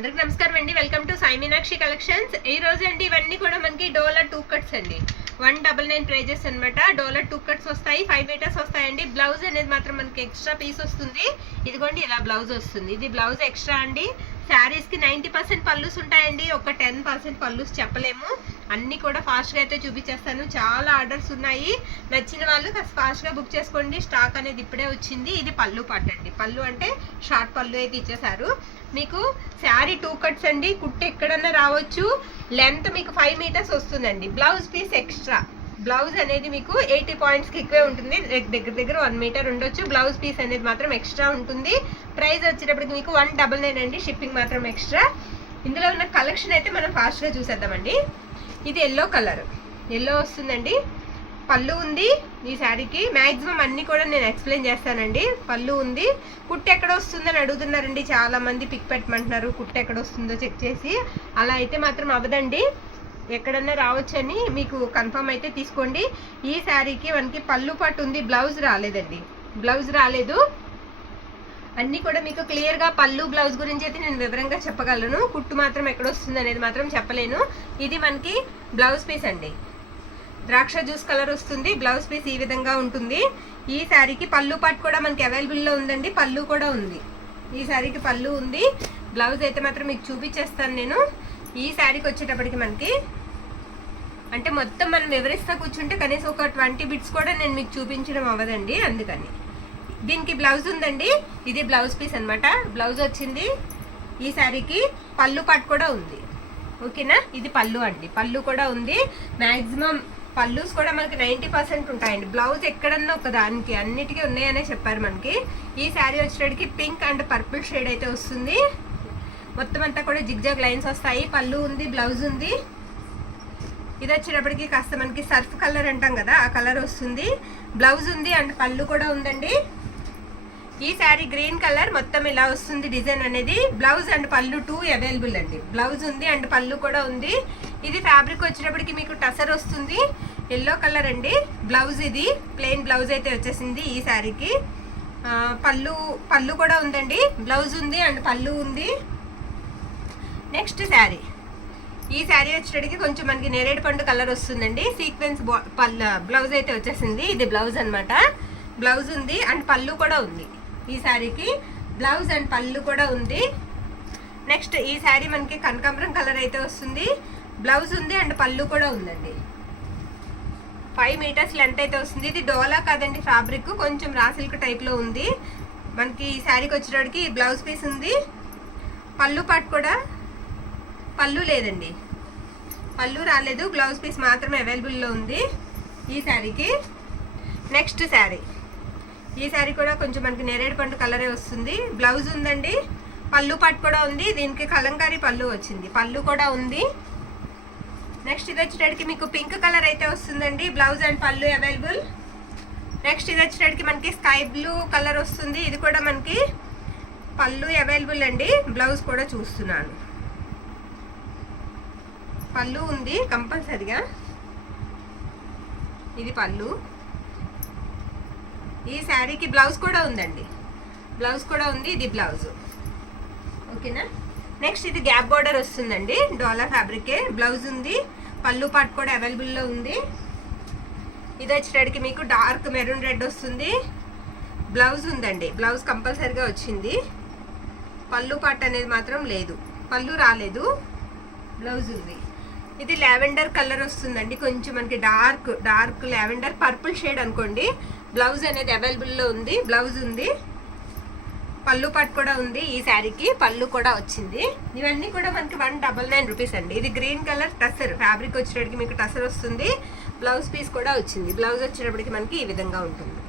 అందరికి నమస్కారం అండి. Welcome to Sai Meenakshi collections. ఈ రోజు అండి ఇవన్నీ కూడా మనకి డోలా 2 కట్స్ అండి. 199 ప్రైజెస్ అనమాట. డోలా 2 కట్స్ వస్తాయి, 5 మీటర్స్ వస్తాయండి. బ్లౌజ్ అనేది మాత్రం మనకి ఎక్స్ట్రా పీస్ వస్తుంది. ఇదిగోండి ఇలా బ్లౌజ్ వస్తుంది. ఇది బ్లౌజ్ ఎక్స్ట్రా అండి. శారీస్ కి 90% పళ్ళుస్ ఉంటాయండి, ఒక 10% పళ్ళుస్ చెప్పలేము. అన్ని కూడా ఫాస్ట్ గా అయితే చూపించేస్తాను. చాలా ఆర్డర్స్ ఉన్నాయి. నచ్చిన వాళ్ళు ఫాస్ట్ గా బుక్ చేసుకోండి. స్టాక్ అనేది ఇప్పుడే వచ్చింది. ఇది పళ్ళు పార్ట్ అండి. పళ్ళు అంటే షార్ట్ పళ్ళు అయితే ఇచ్చేసారు. మీకు శారీ 2 కట్స్ అండి. కుట్టు ఎక్కడన్నా రావచ్చు. లెంత్ మీకు 5 మీటర్స్ వస్తుందండి. Blouse piece extra. బ్లౌజ్ అనేది మీకు 80 పాయింట్స్కి ఎక్కువే ఉంటుంది. దగ్గర 1 మీటర్ ఉండొచ్చు. బ్లౌజ్ పీస్ అనేది మాత్రం ఎక్స్ట్రా ఉంటుంది. ప్రైస్ వచ్చేటప్పటికి మీకు 199 అండి. షిప్పింగ్ మాత్రం ఎక్స్ట్రా. ఇందులో ఉన్న కలెక్షన్ అయితే మనం ఫాస్ట్గా చూసేద్దామండి. ఇది ఎల్లో కలర్, ఎల్లో వస్తుందండి. పళ్ళు ఉంది ఈ శారీకి. మ్యాక్సిమం అన్నీ కూడా నేను ఎక్స్ప్లెయిన్ చేస్తానండి. పళ్ళు ఉంది. కుట్టు ఎక్కడ వస్తుందని అడుగుతున్నారండి చాలా మంది. పిక్ పెట్టమంటున్నారు, కుట్టు ఎక్కడ వస్తుందో చెక్ చేసి. అలా అయితే మాత్రం అవ్వదండి, ఎక్కడన్నా రావచ్చని మీకు కన్ఫర్మ్ అయితే తీసుకోండి. ఈ శారీకి మనకి పళ్ళు పట్టు ఉంది, బ్లౌజ్ రాలేదండి. బ్లౌజ్ రాలేదు. అన్నీ కూడా మీకు క్లియర్గా పళ్ళు బ్లౌజ్ గురించి అయితే నేను వివరంగా చెప్పగలను. కుట్టు మాత్రం ఎక్కడ వస్తుంది అనేది మాత్రం చెప్పలేను. ఇది మనకి బ్లౌజ్ పీస్ అండి. ద్రాక్ష జ్యూస్ కలర్ వస్తుంది. బ్లౌజ్ పీస్ ఈ విధంగా ఉంటుంది. ఈ శారీకి పళ్ళు పార్ట్ కూడా మనకి అవైలబుల్లో ఉందండి. పళ్ళు కూడా ఉంది. ఈ శారీకి పళ్ళు ఉంది. బ్లౌజ్ అయితే మాత్రం మీకు చూపించేస్తాను నేను. ఈ శారీకి వచ్చేటప్పటికి మనకి అంటే మొత్తం మనం వివరిస్తా కూర్చుంటే కనీసం ఒక 20 బిట్స్ కూడా నేను మీకు చూపించడం అవ్వదండి. అందుకని దీనికి బ్లౌజ్ ఉందండి. ఇది బ్లౌజ్ పీస్ అనమాట. బ్లౌజ్ వచ్చింది. ఈ శారీకి పళ్ళు పార్ట్ కూడా ఉంది. ఓకేనా, ఇది పళ్ళు అండి. పళ్ళు కూడా ఉంది. మ్యాక్సిమం పళ్ళుస్ కూడా మనకి 90% ఉంటాయండి. బ్లౌజ్ ఎక్కడన్నా ఒక దానికి అన్నిటికీ ఉన్నాయనే చెప్పారు మనకి. ఈ శారీ వచ్చేటికి పింక్ అండ్ పర్పుల్ షేడ్ అయితే వస్తుంది. మొత్తం అంతా కూడా జిగ్జాగ్ లైన్స్ వస్తాయి. పళ్ళు ఉంది, బ్లౌజ్ ఉంది. ఇది వచ్చేటప్పటికి కాస్త మనకి సర్ఫ్ కలర్ అంటాం కదా, ఆ కలర్ వస్తుంది. బ్లౌజ్ ఉంది అండ్ పళ్ళు కూడా ఉందండి. ఈ శారీ గ్రీన్ కలర్. మొత్తం ఇలా వస్తుంది డిజైన్ అనేది. బ్లౌజ్ అండ్ పళ్ళు 2 అవైలబుల్ అండి. బ్లౌజ్ ఉంది అండ్ పళ్ళు కూడా ఉంది. ఇది ఫ్యాబ్రిక్ వచ్చేటప్పటికి మీకు టసర్ వస్తుంది. ఎల్లో కలర్ అండి. బ్లౌజ్ ఇది ప్లెయిన్ బ్లౌజ్ అయితే వచ్చేసింది ఈ శారీకి. పళ్ళు కూడా ఉందండి. బ్లౌజ్ ఉంది అండ్ పళ్ళు ఉంది. నెక్స్ట్ శారీ. ఈ శారీ వచ్చేటప్పటికి కొంచెం మనకి నేరేడు పండు కలర్ వస్తుందండి. సీక్వెన్స్ బ్లౌజ్ అయితే వచ్చేసింది. ఇది బ్లౌజ్ అనమాట. బ్లౌజ్ ఉంది అండ్ పళ్ళు కూడా ఉంది. ఈ శారీకి బ్లౌజ్ అండ్ పళ్ళు కూడా ఉంది. నెక్స్ట్ ఈ శారీ మనకి కనకాంబరం కలర్ అయితే వస్తుంది. బ్లౌజ్ ఉంది అండ్ పళ్ళు కూడా ఉందండి. 5 మీటర్స్ లెంత్ అయితే వస్తుంది. ఇది డోలా కాదండి, ఫ్యాబ్రిక్ కొంచెం రా సిల్క్ టైప్లో ఉంది. మనకి ఈ శారీకి వచ్చేటప్పటికి బ్లౌజ్ పీస్ ఉంది. పళ్ళు పార్ట్ కూడా పళ్ళు లేదండి. పళ్ళు రాలేదు. బ్లౌజ్ పీస్ మాత్రమే అవైలబుల్లో ఉంది ఈ శారీకి. నెక్స్ట్ శారీ. ఈ శారీ కూడా కొంచెం మనకి నేరేడు పండు కలరే వస్తుంది. బ్లౌజ్ ఉందండి. పళ్ళు పార్ట్ కూడా ఉంది. దీనికి కలంకారీ పళ్ళు వచ్చింది. పళ్ళు కూడా ఉంది. నెక్స్ట్ ఇది వచ్చేటప్పటికి మీకు పింక్ కలర్ అయితే వస్తుందండి. బ్లౌజ్ అండ్ పళ్ళు అవైలబుల్. నెక్స్ట్ ఇది వచ్చేటప్పటికి మనకి స్కై బ్లూ కలర్ వస్తుంది. ఇది కూడా మనకి పళ్ళు అవైలబుల్ అండి. బ్లౌజ్ కూడా చూస్తున్నాను. పళ్ళు ఉంది కంపల్సరిగా. ఇది పళ్ళు. ఈ శారీకి బ్లౌజ్ కూడా ఉందండి. బ్లౌజ్ కూడా ఉంది. ఇది బ్లౌజ్. ఓకేనా. నెక్స్ట్ ఇది గ్యాప్ బార్డర్ వస్తుందండి. డోలా ఫ్యాబ్రికే. బ్లౌజ్ ఉంది. పళ్ళు పార్ట్ కూడా అవైలబుల్లో ఉంది. ఇది వచ్చేటప్పటికి మీకు డార్క్ మెరూన్ రెడ్ వస్తుంది. బ్లౌజ్ ఉందండి. బ్లౌజ్ కంపల్సరిగా వచ్చింది. పళ్ళు పార్ట్ అనేది మాత్రం లేదు. పళ్ళు రాలేదు. బ్లౌజ్ ఉంది. ఇది లావెండర్ కలర్ వస్తుందండి. కొంచెం మనకి డార్క్ లావెండర్ పర్పుల్ షేడ్ అనుకోండి. బ్లౌజ్ అనేది అవైలబుల్లో ఉంది. బ్లౌజ్ ఉంది. పళ్ళు పార్ట్ కూడా ఉంది. ఈ శారీకి పళ్ళు కూడా వచ్చింది. ఇవన్నీ కూడా మనకి 199 రూపీస్ అండి. ఇది గ్రీన్ కలర్ టసర్ ఫ్యాబ్రిక్ వచ్చేటప్పటికి మీకు టసర్ వస్తుంది. బ్లౌజ్ పీస్ కూడా వచ్చింది. బ్లౌజ్ వచ్చేటప్పటికి మనకి ఈ విధంగా ఉంటుంది.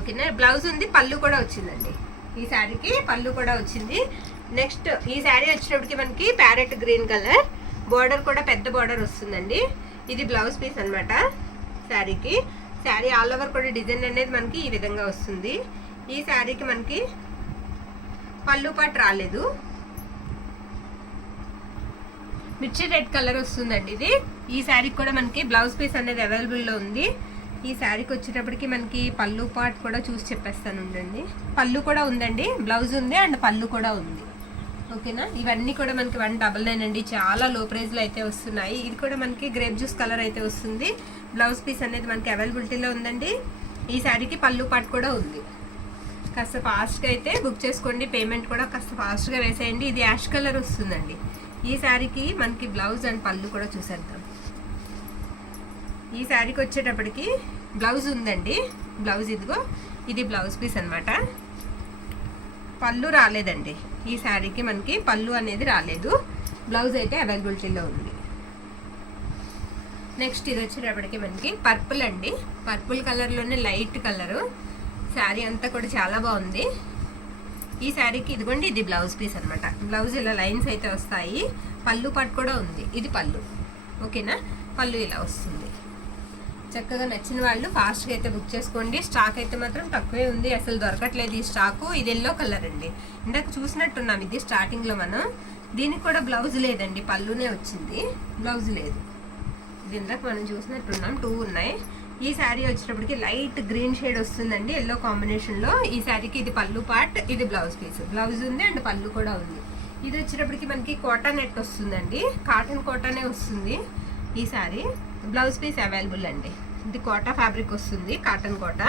ఓకేనా. బ్లౌజ్ ఉంది. పళ్ళు కూడా వచ్చిందండి. ఈ శారీకి పళ్ళు కూడా వచ్చింది. నెక్స్ట్ ఈ శారీ వచ్చేటప్పటికి మనకి ప్యారెట్ గ్రీన్ కలర్. బార్డర్ కూడా పెద్ద బార్డర్ వస్తుందండి. ఇది బ్లౌజ్ పీస్ అనమాట శారీకి. శారీ ఆల్ ఓవర్ కూడా డిజైన్ అనేది మనకి ఈ విధంగా వస్తుంది. ఈ శారీకి మనకి పళ్ళు పార్ట్ రాలేదు. మిర్చి రెడ్ కలర్ వస్తుందండి ఇది. ఈ శారీకి కూడా మనకి బ్లౌజ్ పీస్ అనేది అవైలబుల్లో ఉంది. ఈ శారీకి వచ్చేటప్పటికి మనకి పళ్ళు పార్ట్ కూడా చూసి చెప్పేస్తాను ఉండండి. పళ్ళు కూడా ఉందండి. బ్లౌజ్ ఉంది అండ్ పళ్ళు కూడా ఉంది. ఓకేనా. ఇవన్నీ కూడా మనకి 199 అండి, చాలా లో ప్రైస్లో అయితే వస్తున్నాయి. ఇది కూడా మనకి గ్రేప్ జ్యూస్ కలర్ అయితే వస్తుంది. బ్లౌజ్ పీస్ అనేది మనకి అవైలబిలిటీలో ఉందండి. ఈ శారీకి పళ్ళు పాటు కూడా ఉంది. కాస్త ఫాస్ట్గా అయితే బుక్ చేసుకోండి, పేమెంట్ కూడా కాస్త ఫాస్ట్గా వేసేయండి. ఇది యాష్ కలర్ వస్తుందండి. ఈ శారీకి మనకి బ్లౌజ్ అండ్ పళ్ళు కూడా చూసేద్దాం. ఈ శారీకి వచ్చేటప్పటికి బ్లౌజ్ ఉందండి. బ్లౌజ్ ఇదిగో, ఇది బ్లౌజ్ పీస్ అనమాట. పళ్ళు రాలేదండి ఈ శారీకి, మనకి పళ్ళు అనేది రాలేదు. బ్లౌజ్ అయితే అవైలబిలిటీలో ఉంది. నెక్స్ట్ ఇది వచ్చేటప్పటికి మనకి పర్పుల్ అండి. పర్పుల్ కలర్లోనే లైట్ కలరు. శారీ అంతా కూడా చాలా బాగుంది. ఈ శారీకి ఇదిగోండి, ఇది బ్లౌజ్ పీస్ అనమాట. బ్లౌజ్ ఇలా లైన్స్ అయితే వస్తాయి. పళ్ళు పాటు కూడా ఉంది. ఇది పళ్ళు, ఓకేనా. పళ్ళు ఇలా వస్తుంది. చక్కగా నచ్చిన వాళ్ళు ఫాస్ట్గా అయితే బుక్ చేసుకోండి. స్టాక్ అయితే మాత్రం తక్కువే ఉంది, అసలు దొరకట్లేదు ఈ స్టాకు. ఇది ఎల్లో కలర్ అండి, ఇందాక చూసినట్టున్నాం ఇది స్టార్టింగ్లో మనం. దీనికి కూడా బ్లౌజ్ లేదండి, పళ్ళునే వచ్చింది, బ్లౌజ్ లేదు. ఇది ఇందాక మనం చూసినట్టున్నాం, 2 ఉన్నాయి. ఈ శారీ వచ్చేటప్పటికి లైట్ గ్రీన్ షేడ్ వస్తుందండి, ఎల్లో కాంబినేషన్లో. ఈ శారీకి ఇది పళ్ళు పార్ట్, ఇది బ్లౌజ్ పీస్. బ్లౌజ్ ఉంది అండ్ పళ్ళు కూడా ఉంది. ఇది వచ్చేటప్పటికి మనకి కోటా నెట్ వస్తుందండి, కాటన్ కోటానే వస్తుంది ఈ శారీ. బ్లౌజ్ పీస్ అవైలబుల్ అండి. ఇది కోటా ఫ్యాబ్రిక్ వస్తుంది, కాటన్ కోటా.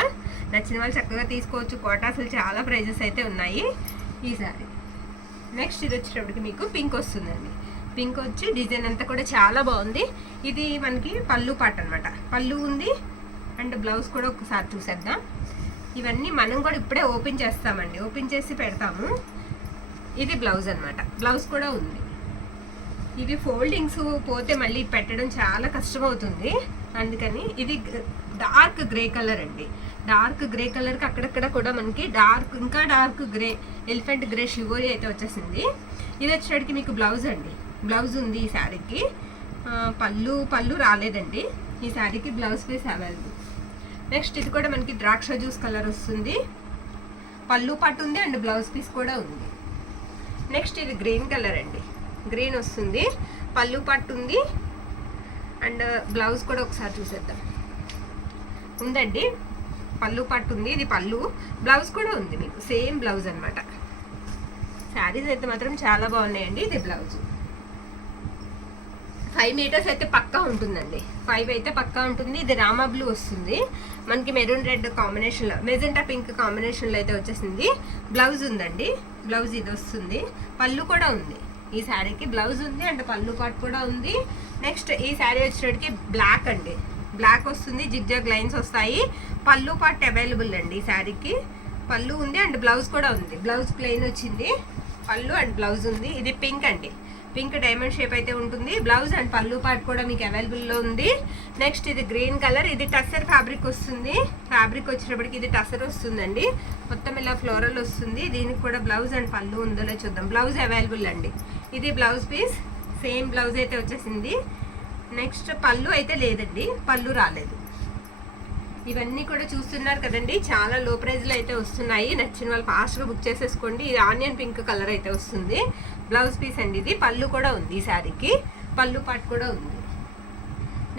నచ్చిన వాళ్ళు చక్కగా తీసుకోవచ్చు. కోటా అసలు చాలా ప్రైజెస్ అయితే ఉన్నాయి ఈ శారీ. నెక్స్ట్ ఇది వచ్చేటప్పటికి మీకు పింక్ వస్తుందండి. పింక్ వచ్చి డిజైన్ అంతా కూడా చాలా బాగుంది. ఇది మనకి పళ్ళు పాట అనమాట. పళ్ళు ఉంది అండ్ బ్లౌజ్ కూడా ఒకసారి చూసేద్దాం. ఇవన్నీ మనం కూడా ఇప్పుడే ఓపెన్ చేస్తామండి, ఓపెన్ చేసి పెడతాము. ఇది బ్లౌజ్ అనమాట, బ్లౌజ్ కూడా ఉంది. ఇవి ఫోల్డింగ్స్ పోతే మళ్ళీ పెట్టడం చాలా కష్టమవుతుంది, అందుకని. ఇది డార్క్ గ్రే కలర్ అండి. డార్క్ గ్రే కలర్కి అక్కడక్కడ కూడా మనకి ఇంకా dark grey, elephant grey shibori అయితే వచ్చేసింది. ఇది వచ్చేటికి మీకు బ్లౌజ్ అండి. బ్లౌజ్ ఉంది ఈ శారీకి. పళ్ళు రాలేదండి ఈ శారీకి. Blouse piece available. నెక్స్ట్ ఇది కూడా మనకి ద్రాక్ష జ్యూస్ కలర్ వస్తుంది. పళ్ళు పట్టు ఉంది అండ్ బ్లౌజ్ పీస్ కూడా ఉంది. నెక్స్ట్ ఇది గ్రీన్ కలర్ అండి. గ్రీన్ వస్తుంది, పళ్ళు పట్టు ఉంది అండ్ బ్లౌజ్ కూడా ఒకసారి చూసేద్దాం. ఉందండి, పళ్ళు పట్టు ఉంది, ఇది పళ్ళు, బ్లౌజ్ కూడా ఉంది మీకు సేమ్ బ్లౌజ్ అనమాట. శారీస్ అయితే మాత్రం చాలా బాగున్నాయండి. ఇది బ్లౌజ్ 5 మీటర్స్ అయితే పక్కా ఉంటుందండి, 5 అయితే పక్కా ఉంటుంది. ఇది రామా బ్లూ వస్తుంది మనకి, మెరూన్ రెడ్ కాంబినేషన్లో, మెజెంటా పింక్ కాంబినేషన్లో అయితే వచ్చేసింది. బ్లౌజ్ ఉందండి, బ్లౌజ్ ఇది వస్తుంది. పళ్ళు కూడా ఉంది ఈ శారీకి, బ్లౌజ్ ఉంది అండ్ పళ్ళు పాటు కూడా ఉంది. నెక్స్ట్ ఈ శారీ వచ్చేటికి బ్లాక్ అండి. బ్లాక్ వస్తుంది, జిగ్జాగ్ లైన్స్ వస్తాయి. పళ్ళు పాటు అవైలబుల్ అండి ఈ శారీకి. పళ్ళు ఉంది అండ్ బ్లౌజ్ కూడా ఉంది. బ్లౌజ్ ప్లెయిన్ వచ్చింది, పళ్ళు అండ్ బ్లౌజ్ ఉంది. ఇది పింక్ అండి, పింక్ డైమండ్ షేప్ అయితే ఉంటుంది. బ్లౌజ్ అండ్ పళ్ళు పాటు కూడా మీకు అవైలబుల్లో ఉంది. నెక్స్ట్ ఇది గ్రీన్ కలర్. ఇది టస్సర్ ఫ్యాబ్రిక్ వస్తుంది. ఫ్యాబ్రిక్ వచ్చేటప్పటికి ఇది టస్సర్ వస్తుందండి, మొత్తం ఇలా ఫ్లోరల్ వస్తుంది. దీనికి కూడా బ్లౌజ్ అండ్ పళ్ళు ఉందో చూద్దాం. బ్లౌజ్ అవైలబుల్ అండి. ఇది బ్లౌజ్ పీస్, సేమ్ బ్లౌజ్ అయితే వచ్చేసింది. నెక్స్ట్ పళ్ళు అయితే లేదండి, పళ్ళు రాలేదు. ఇవన్నీ కూడా చూస్తున్నారు కదండి, చాలా లో ప్రైస్లో అయితే వస్తున్నాయి. నచ్చిన వాళ్ళు ఫాస్ట్గా బుక్ చేసేసుకోండి. ఇది ఆనియన్ పింక్ కలర్ అయితే వస్తుంది. బ్లౌజ్ పీస్ అండి ఇది. పళ్ళు కూడా ఉంది ఈ శారీకి, పళ్ళు పాటు కూడా ఉంది.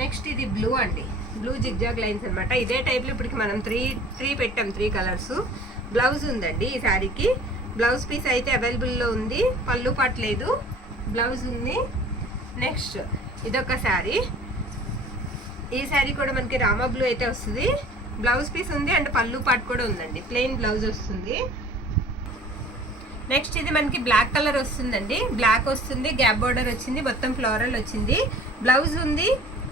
నెక్స్ట్ ఇది బ్లూ అండి. బ్లూ జిగ్జాగ్ లైన్స్ అనమాట. ఇదే టైప్లో ఇప్పటికి మనం త్రీ పెట్టాం, 3 కలర్స్. బ్లౌజ్ ఉందండి ఈ శారీకి. బ్లౌజ్ పీస్ అయితే అవైలబుల్లో ఉంది, పళ్ళు పాటు లేదు, బ్లౌజ్ ఉంది. నెక్స్ట్ ఇదొక శారీ. ఈ శారీ కూడా మనకి రామా బ్లూ అయితే వస్తుంది. బ్లౌజ్ పీస్ ఉంది అండ్ పళ్ళు పాటు కూడా ఉందండి, ప్లెయిన్ బ్లౌజ్ వస్తుంది. నెక్స్ట్ ఇది మనకి బ్లాక్ కలర్ వస్తుందండి. బ్లాక్ వస్తుంది, గ్యాప్ బార్డర్ వచ్చింది, మొత్తం ఫ్లోరల్ వచ్చింది. బ్లౌజ్ ఉంది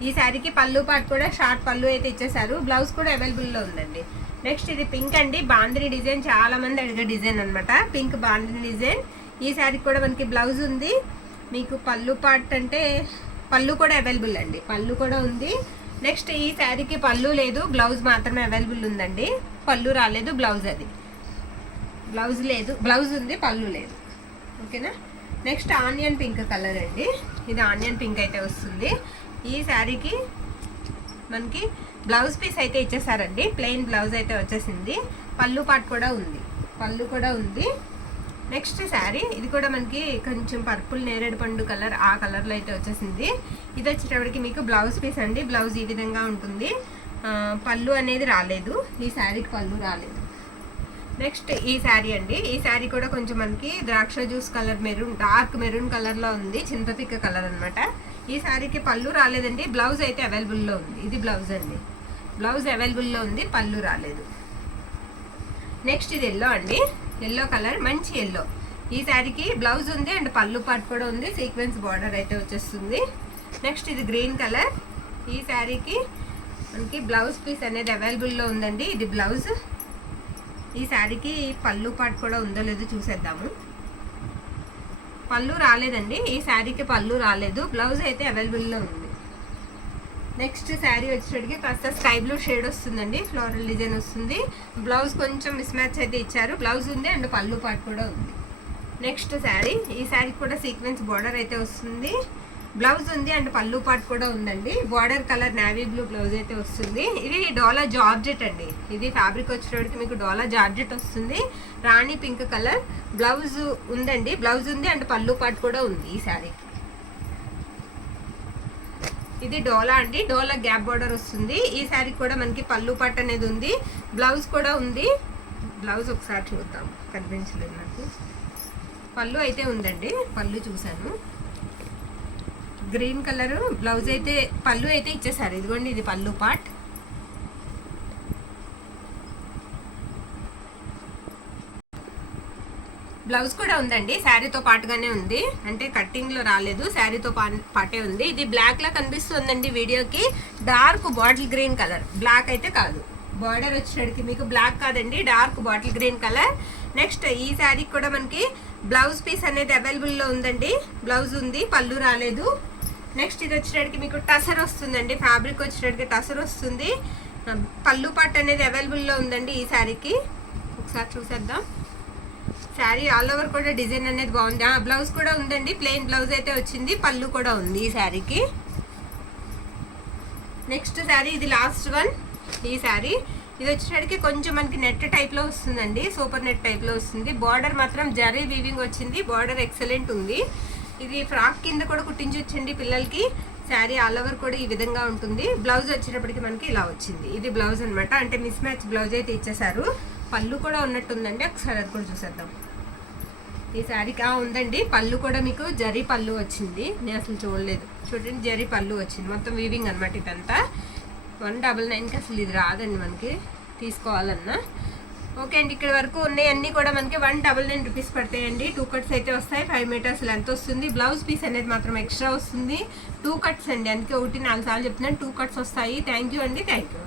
ఈ శారీకి. పళ్ళు పాటు కూడా షార్ట్ పళ్ళు అయితే ఇచ్చేసారు. బ్లౌజ్ కూడా అవైలబుల్లో ఉందండి. నెక్స్ట్ ఇది పింక్ అండి, బాందిని డిజైన్. చాలా మంది అడిగే డిజైన్ అనమాట, పింక్ బాందిని డిజైన్. ఈ శారీకి కూడా మనకి బ్లౌజ్ ఉంది. మీకు పళ్ళు పార్ట్ అంటే పళ్ళు కూడా అవైలబుల్ అండి, పళ్ళు కూడా ఉంది. నెక్స్ట్ ఈ శారీకి పళ్ళు లేదు, బ్లౌజ్ మాత్రమే అవైలబుల్ ఉందండి. పళ్ళు రాలేదు, బ్లౌజ్ అది. బ్లౌజ్ లేదు, బ్లౌజ్ ఉంది, పళ్ళు లేదు. ఓకేనా. నెక్స్ట్ ఆనియన్ పింక్ కలర్ అండి. ఇది ఆనియన్ పింక్ అయితే వస్తుంది. ఈ శారీకి మనకి బ్లౌజ్ పీస్ అయితే ఇచ్చేసారండి, ప్లెయిన్ బ్లౌజ్ అయితే వచ్చేసింది. పళ్ళు పాటు కూడా ఉంది, పళ్ళు కూడా ఉంది. నెక్స్ట్ శారీ ఇది కూడా మనకి కొంచెం పర్పుల్ నేరేడు పండు కలర్, ఆ కలర్లో అయితే వచ్చేసింది. ఇది వచ్చేటప్పటికి మీకు బ్లౌజ్ పీస్ అండి. బ్లౌజ్ ఈ విధంగా ఉంటుంది. పళ్ళు అనేది రాలేదు ఈ శారీకి, పళ్ళు రాలేదు. నెక్స్ట్ ఈ శారీ అండి. ఈ శారీ కూడా కొంచెం మనకి ద్రాక్ష జ్యూస్ కలర్, డార్క్ మెరూన్ కలర్లో ఉంది, చింతపిక్క కలర్ అనమాట. ఈ శారీకి పళ్ళు రాలేదండి, బ్లౌజ్ అయితే అవైలబుల్లో ఉంది. ఇది బ్లౌజ్ అండి, బ్లౌజ్ అవైలబుల్లో ఉంది, పళ్ళు రాలేదు. నెక్స్ట్ ఇది ఎల్లో అండి, ఎల్లో కలర్, మంచి ఎల్లో. ఈ శారీకి బ్లౌజ్ ఉంది అండ్ పళ్ళు పాటు కూడా ఉంది, సీక్వెన్స్ బార్డర్ అయితే వచ్చేస్తుంది. నెక్స్ట్ ఇది గ్రీన్ కలర్. ఈ శారీకి మనకి బ్లౌజ్ పీస్ అనేది అవైలబుల్లో ఉందండి, ఇది బ్లౌజ్. ఈ శారీకి పళ్ళు పాటు కూడా ఉందో లేదో చూసేద్దాము. పళ్ళు రాలేదండి, ఈ శారీకి పళ్ళు రాలేదు, బ్లౌజ్ అయితే అవైలబుల్లో ఉంది. నెక్స్ట్ శారీ వచ్చేటికి కాస్త స్కై బ్లూ షేడ్ వస్తుందండి, ఫ్లోరల్ డిజైన్ వస్తుంది. బ్లౌజ్ కొంచెం మిస్ మ్యాచ్ అయితే ఇచ్చారు, బ్లౌజ్ ఉంది అండ్ పళ్ళు పాటు కూడా ఉంది. నెక్స్ట్ శారీ, ఈ శారీకి కూడా సీక్వెన్స్ బార్డర్ అయితే వస్తుంది, బ్లౌజ్ ఉంది అండ్ పళ్ళు పాటు కూడా ఉందండి. Border colour navy blue blouse అయితే వస్తుంది. ఇది డోలా జార్జెట్ అండి, ఇది ఫ్యాబ్రిక్ వచ్చేటప్పటికి మీకు డోలా జార్జెట్ వస్తుంది. రాణి పింక్ కలర్, బ్లౌజ్ ఉందండి, బ్లౌజ్ ఉంది అండ్ పళ్ళు పాటు కూడా ఉంది ఈ శారీకి. ఇది డోలా అండి, డోలా గ్యాప్ బార్డర్ వస్తుంది. ఈ శారీ కూడా మనకి పళ్ళు పాటు అనేది ఉంది, బ్లౌజ్ కూడా ఉంది. బ్లౌజ్ ఒకసారి చూద్దాం, కనిపించలేదు నాకు. పళ్ళు అయితే ఉందండి, పళ్ళు చూసాను. గ్రీన్ కలర్ బ్లౌజ్ అయితే, పళ్ళు అయితే ఇచ్చేసారు. ఇదిగోండి, ఇది పళ్ళు పార్ట్. బ్లౌజ్ కూడా ఉందండి, శారీతో పాటుగానే ఉంది, అంటే కట్టింగ్లో రాలేదు, శారీతో పాటే ఉంది. ఇది బ్లాక్లా కనిపిస్తుందండి వీడియోకి, dark bottle green colour, black అయితే కాదు. బార్డర్ వచ్చేటికి మీకు బ్లాక్ కాదండి, dark bottle green colour. Next ఈ శారీకి కూడా మనకి బ్లౌజ్ పీస్ అనేది అవైలబుల్లో ఉందండి, బ్లౌజ్ ఉంది, పళ్ళు రాలేదు. నెక్స్ట్ ఇది వచ్చేటికి మీకు టసర్ వస్తుందండి, ఫ్యాబ్రిక్ వచ్చేటికి టసర్ వస్తుంది, పళ్ళు పార్ట్ అనేది అవైలబుల్లో ఉందండి ఈ శారీకి. ఒకసారి చూసేద్దాం. శారీ ఆల్ ఓవర్ కూడా డిజైన్ అనేది బాగుంది. బ్లౌజ్ కూడా ఉందండి, ప్లెయిన్ బ్లౌజ్ అయితే వచ్చింది, పళ్ళు కూడా ఉంది ఈ శారీకి. నెక్స్ట్ శారీ, ఇది లాస్ట్ వన్. ఈ శారీ ఇది వచ్చేటికి కొంచెం మనకి నెట్ టైప్లో వస్తుందండి, సూపర్ నెట్ టైప్లో వస్తుంది. బార్డర్ మాత్రం జరీ వీవింగ్ వచ్చింది, బార్డర్ ఎక్సలెంట్ ఉంది. ఇది ఫ్రాక్ కింద కూడా కుట్టించొచ్చండి పిల్లలకి. శారీ ఆల్ ఓవర్ కూడా ఈ విధంగా ఉంటుంది. బ్లౌజ్ వచ్చేటప్పటికి మనకి ఇలా వచ్చింది, ఇది బ్లౌజ్ అనమాట, అంటే మిస్ మ్యాచ్ బ్లౌజ్ అయితే ఇచ్చేసారు. పళ్ళు కూడా ఉన్నట్టుందండి, ఒకసారి అది కూడా చూసేద్దాం. ఈ శారీకి ఉందండి, పళ్ళు కూడా మీకు జరీ పళ్ళు వచ్చింది, నేను అసలు చూడలేదు, చూడండి జరీ పళ్ళు వచ్చింది, మొత్తం వీవింగ్ అనమాట. ఇదంతా 199కి అసలు ఇది రాదండి మనకి తీసుకోవాలన్నా. ఓకే అండి, ఇక్కడ వరకు ఉన్నాయి అన్నీ కూడా మనకి 199 రూపీస్ పడతాయండి. 2 కట్స్ అయితే వస్తాయి, 5 మీటర్స్ లెంత్ వస్తుంది. బ్లౌజ్ పీస్ అనేది మాత్రం ఎక్స్ట్రా వస్తుంది. 2 కట్స్ అండి, అందుకే 1 4 సార్లు చెప్తున్నాను, 2 కట్స్ వస్తాయి. థ్యాంక్ యూ అండి, థ్యాంక్ యూ.